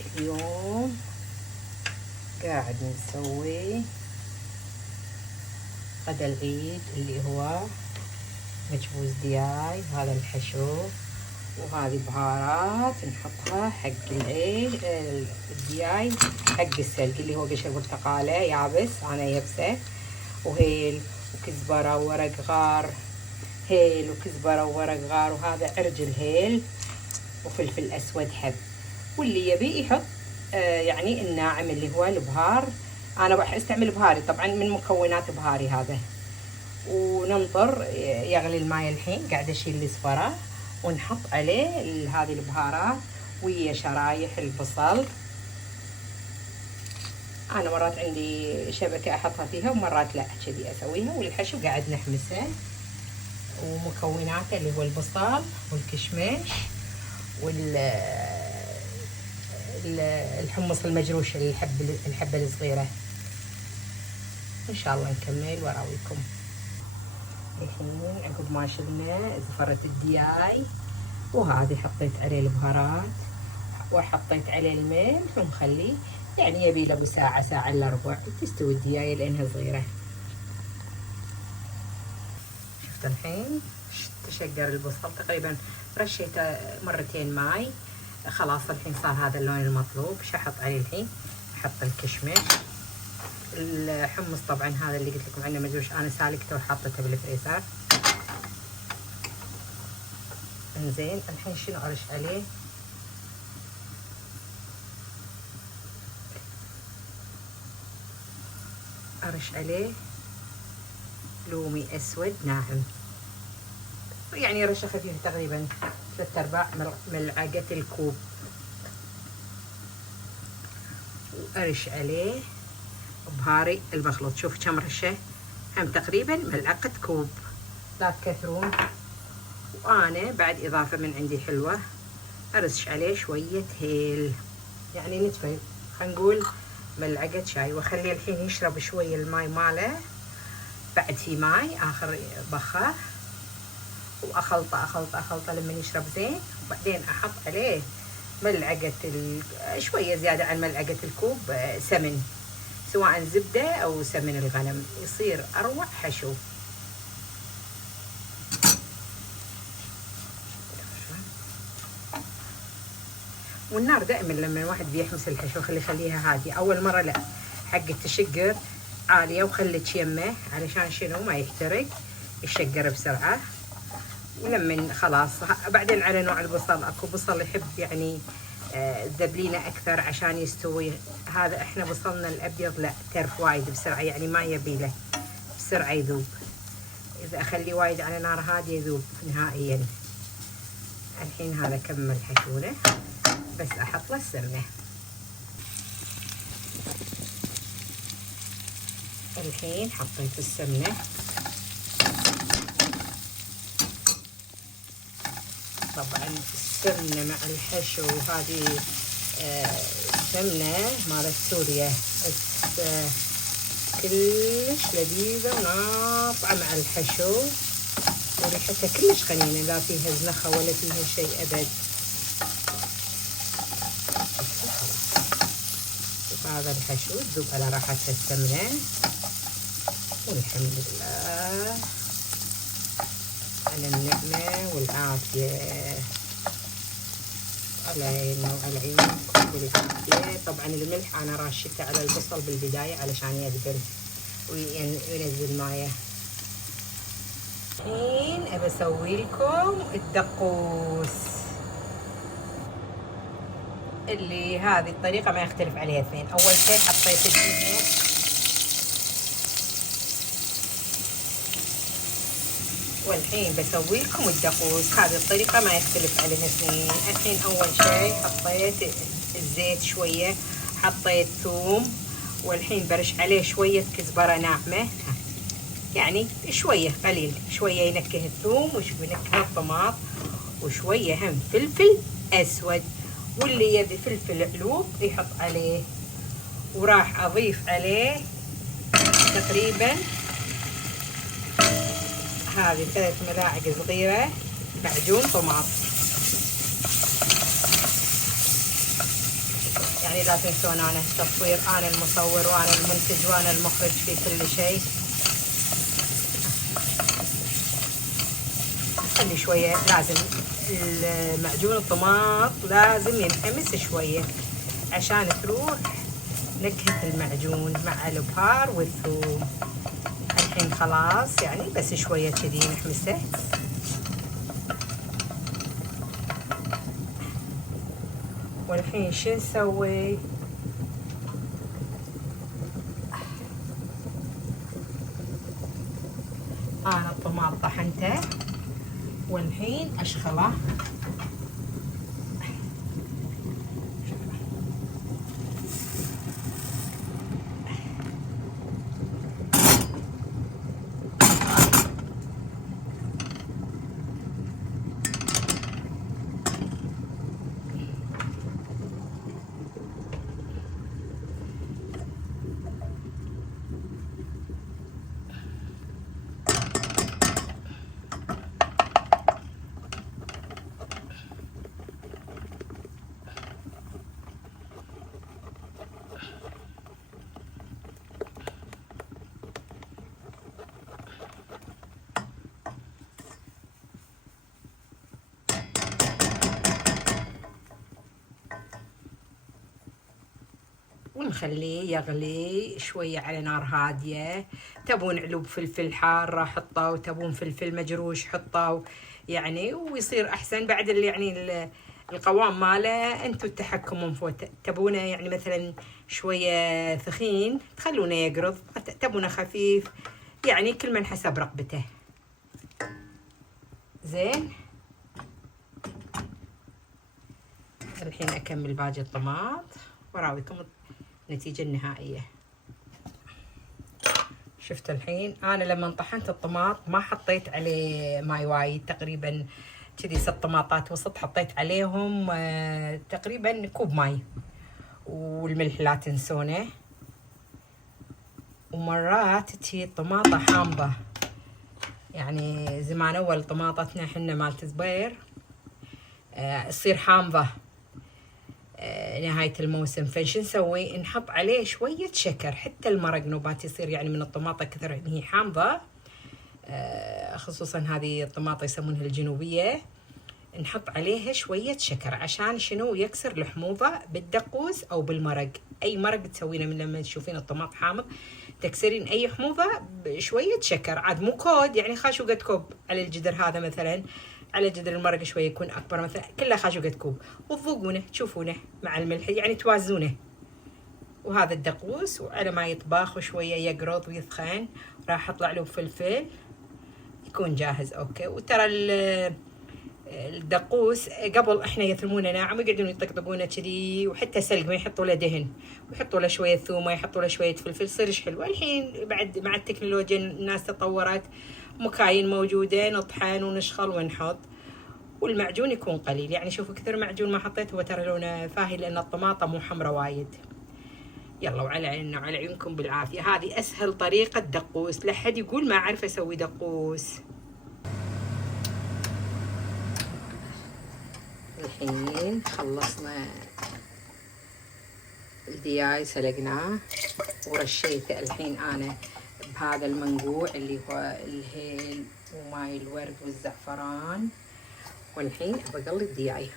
اليوم قاعد نسوي غدا العيد اللي هو مجبوس دياي. هذا الحشو وهذه بهارات نحطها حق العيد الدياي حق السلق اللي هو قشر برتقاله يابس، انا يبسه، وهيل وكزبره وورق غار، هيل وكزبره وورق غار، وهذا عرج الهيل وفلفل اسود حب. واللي يبي يحط يعني الناعم اللي هو البهار. انا راح استعمل بهاري طبعا من مكونات بهاري هذا. وننطر يغلي الماء. الحين قاعده اشيل الصفرة ونحط عليه هذه البهارات ويا شرايح البصل. انا مرات عندي شبكه احطها فيها ومرات لا، كذي اسويها. والحشو قاعد نحمسه ومكوناته اللي هو البصل والكشمش الحمص المجروش، الحبه الصغيره. ان شاء الله نكمل وراويكم. الحين عقب ما شلنا زفرة الدياي وهذه حطيت عليه البهارات وحطيت عليه الملح ومخليه يعني يبي له ساعة ساعة الا ربع تستوي الدياي لانها صغيرة. شفت الحين تشقر البصل تقريبا، رشيته مرتين ماي خلاص. الحين صار هذا اللون المطلوب. شو احط عليه الحين؟ احط الكشمش، الحمص طبعا هذا اللي قلت لكم عنه مجروش، انا سالكته وحاطته بالفريزر. انزين الحين شنو ارش عليه؟ ارش عليه لومي اسود ناعم، يعني رشه خفيفه تقريبا 3/4 ملعقه الكوب. وارش عليه بهاري المخلوط. شوف كم رشه، هم تقريبا ملعقه كوب، لا تكثرون. وانا بعد اضافه من عندي حلوه ارش عليه شويه هيل، يعني نتفه خلينا نقول ملعقه شاي. واخليه الحين يشرب شويه الماي ماله. بعد في ماي اخر بخه واخلطه لما يشرب زين. وبعدين احط عليه ملعقه شويه زياده عن ملعقه الكوب سمن، سواء زبده او سمن الغنم، يصير اروع حشو. والنار دائما لما الواحد بيحمس الحشو خليها هاديه. اول مره لا، حق التشقر عاليه وخليك يمه علشان شنو ما يحترق، يشقر بسرعه. ولما خلاص بعدين على نوع البصل، اكو بصل يحب يعني ذبلينه اكثر عشان يستوي. هذا احنا بصلنا الابيض لا ترف وايد بسرعه، يعني ما يبيله بسرعه يذوب. اذا اخليه وايد على نار هاديه يذوب نهائيا. الحين هذا كمل حشونه، بس احط له السمنه. الحين حطيت السمنه، طبعا السمنه مع الحشو هذه سمنه مالت سوريا، بس كلش لذيذه وناطعه مع الحشو، وريحتها كلش خنينه، لا فيها زنخه ولا فيها شيء ابد. هذا الحشو تذوب على راحتها السمنه. والحمد لله على النعمه والعافيه علينا وعلى عيونكم بالعافيه. طبعا الملح انا راشته على البصل بالبدايه علشان يذبل وينزل مايه. الحين ابى اسوي لكم الدقوس، اللي هذه الطريقه ما يختلف عليها اثنين. اول شيء حطيت الدهن، والحين بسوي لكم الدقوس. هذه الطريقه ما يختلف عليها اثنين. الحين اول شيء حطيت الزيت شويه، حطيت ثوم، والحين برش عليه شويه كزبره ناعمه، يعني شويه قليل، شويه ينكه الثوم وشويه ينكه الطماط، وشويه هم فلفل اسود. واللي يبي فلفل علوب يحط عليه. وراح اضيف عليه تقريبا هذه 3 ملاعق صغيره معجون طماط. يعني لا تنسون أنا التصوير، أنا المصور وأنا المنتج وأنا المخرج في كل شيء. خلي شوية، لازم المعجون الطماط لازم ينحمس شوية عشان تروح نكهة المعجون مع البهار والثوم. الحين خلاص يعني بس شوية كذي نحمسه. والحين شو نسوي؟ أنا الطماط طحنته والحين أشخله. ونخليه يغلي شوية على نار هادية. تبون علوب فلفل حارة حطوا، تبون فلفل مجروش حطوا يعني، ويصير أحسن بعد اللي يعني القوام ماله انتو التحكم من فوق. تبونه يعني مثلا شوية ثخين تخلونه يقرض، تبونه خفيف يعني كل من حسب رغبته. زين الحين أكمل باقي الطماط وراويكم النتيجة النهائية. شفت الحين أنا لما طحنت الطماط ما حطيت عليه ماي وايد، تقريبا كذي 6 طماطات وسط حطيت عليهم تقريبا كوب ماي. والملح لا تنسونه. ومرات تجي الطماطة حامضة، يعني زمان أول طماطتنا حنا مالت زبير تصير حامضة نهاية الموسم. فش نسوي؟ نحط عليه شوية شكر، حتى المرق نوبات يصير يعني من الطماطة كثر هي حامضة، خصوصا هذه الطماطة يسمونها الجنوبية، نحط عليها شوية شكر عشان شنو؟ يكسر الحموضة بالدقوس أو بالمرق. أي مرق تسوينه من لما تشوفين الطماط حامض تكسرين أي حموضة بشوية شكر، عاد مو كود يعني خاشوقة كوب على الجدر هذا مثلا، على جدر المرق شويه يكون اكبر مثلا كله خاشوقة كوب، وتذوقونه تشوفونه مع الملح يعني توازنونه. وهذا الدقوس وعلى ما يطبخ وشويه يقرض ويثخن راح اطلع له بفلفل يكون جاهز. اوكي. وترى الدقوس قبل احنا يثلمونه ناعم ويقعدون يطقطقونه كذي، وحتى سلق ما يحطوا له دهن ويحطوا له شويه ثوم ويحطوا له شويه فلفل يصيرش حلو. الحين بعد مع التكنولوجيا الناس تطورت، مكاين موجوده نطحن ونشخل ونحط، والمعجون يكون قليل. يعني شوفوا كثر معجون ما حطيت هو ترى لونه فاهي لان الطماطم مو حمرا وايد. يلا وعلى عيننا وعلى عيونكم بالعافيه. هذه اسهل طريقه دقوس، لا حد يقول ما اعرف اسوي دقوس. الحين خلصنا الدياي سلقناه ورشيته الحين انا بهذا المنقوع اللي هو الهيل وماي الورد والزعفران. والحين بقلي الدياي.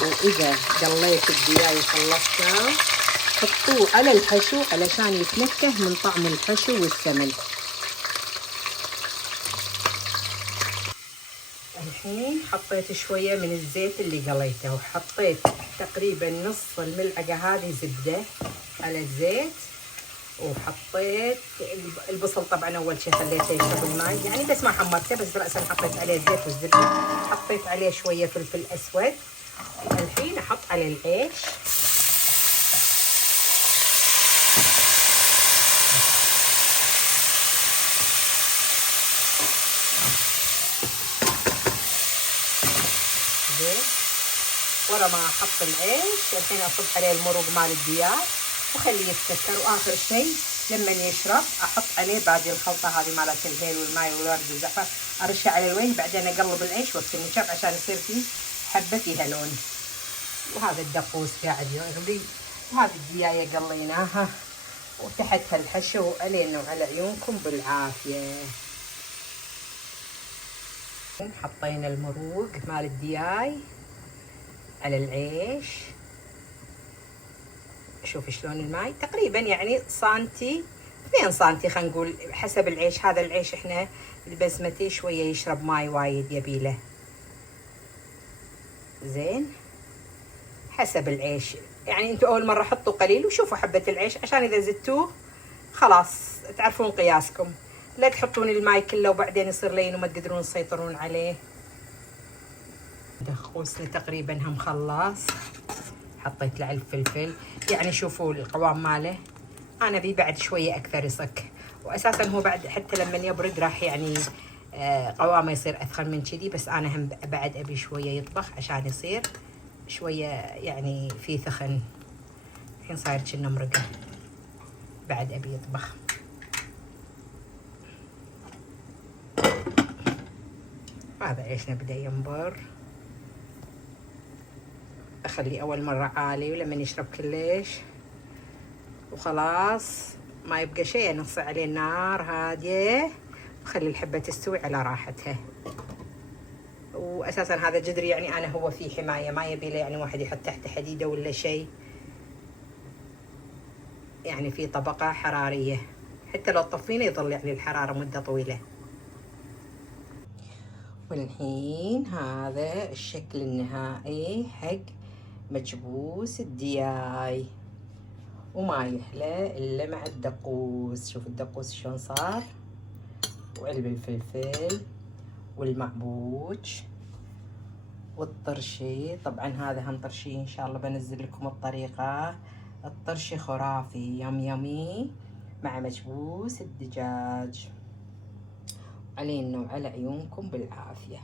وإذا قليت الدياي خلصته حطوه على الحشو علشان يتنكه من طعم الحشو والسمن. الحين حطيت شوية من الزيت اللي قليته، وحطيت تقريبا نص الملعقة هذه زبدة على الزيت، وحطيت البصل طبعا اول شيء خليته يشرب الماء يعني بس ما حمرته، بس رأسا حطيت عليه الزيت والزبدة، حطيت عليه شوية فلفل اسود. الحين احط عليه العيش، زين ورا ما احط العيش الحين اصب عليه المرق مال الدياي وخليه يتسكر. واخر شيء لما يشرب احط عليه باقي الخلطه هذه مالت الهيل والماي والورد والزعفران، ارشه على الوجه، بعدين اقلب العيش واكسر مشاب عشان يصير فيه حبه فيها لون. وهذا الدقوس قاعد يغلي، وهذه الديايه قليناها وتحتها الحشو. علينا وعلى عيونكم بالعافيه. حطينا المروق مال الدياي على العيش، شوف شلون الماي تقريبا يعني سنتي 2 سنتي خلينا نقول حسب العيش. هذا العيش احنا البسمتي شويه يشرب ماي وايد يبيله، زين حسب العيش. يعني انتوا اول مره حطوا قليل وشوفوا حبه العيش عشان اذا زدتوه خلاص تعرفون قياسكم، لا تحطون الماي كله وبعدين يصير لين وما تقدرون تسيطرون عليه. دقوسنا تقريبا هم خلاص، حطيت له على الفلفل. يعني شوفوا القوام ماله، انا بي بعد شويه اكثر يصك، واساسا هو بعد حتى لما يبرد راح يعني قوامه يصير اثخن من كذي، بس انا هم بعد ابي شويه يطبخ عشان يصير شويه يعني في ثخن. الحين صاير كأنه مرقه، بعد ابي يطبخ. هذا عيشنا بدا ينبر، اخليه اول مره عالي ولما يشرب كلش وخلاص ما يبقى شيء نص عليه النار هاديه وخلي الحبه تستوي على راحتها. واساسا هذا جدري يعني انا هو فيه حمايه، ما يبي له يعني واحد يحط تحته حديده ولا شيء، يعني في طبقه حراريه حتى لو طفينا يظل يعني الحراره مده طويله. والحين هذا الشكل النهائي حق مكبوس الدياي، وما يحلى الا مع الدقوس. شوف الدقوس شلون صار، وعلب الفلفل والمعبوج والطرشي. طبعا هذا هم طرشي ان شاء الله بنزل لكم الطريقه. الطرشي خرافي يم يمي مع مكبوس الدجاج. علينا وعلى عيونكم بالعافيه.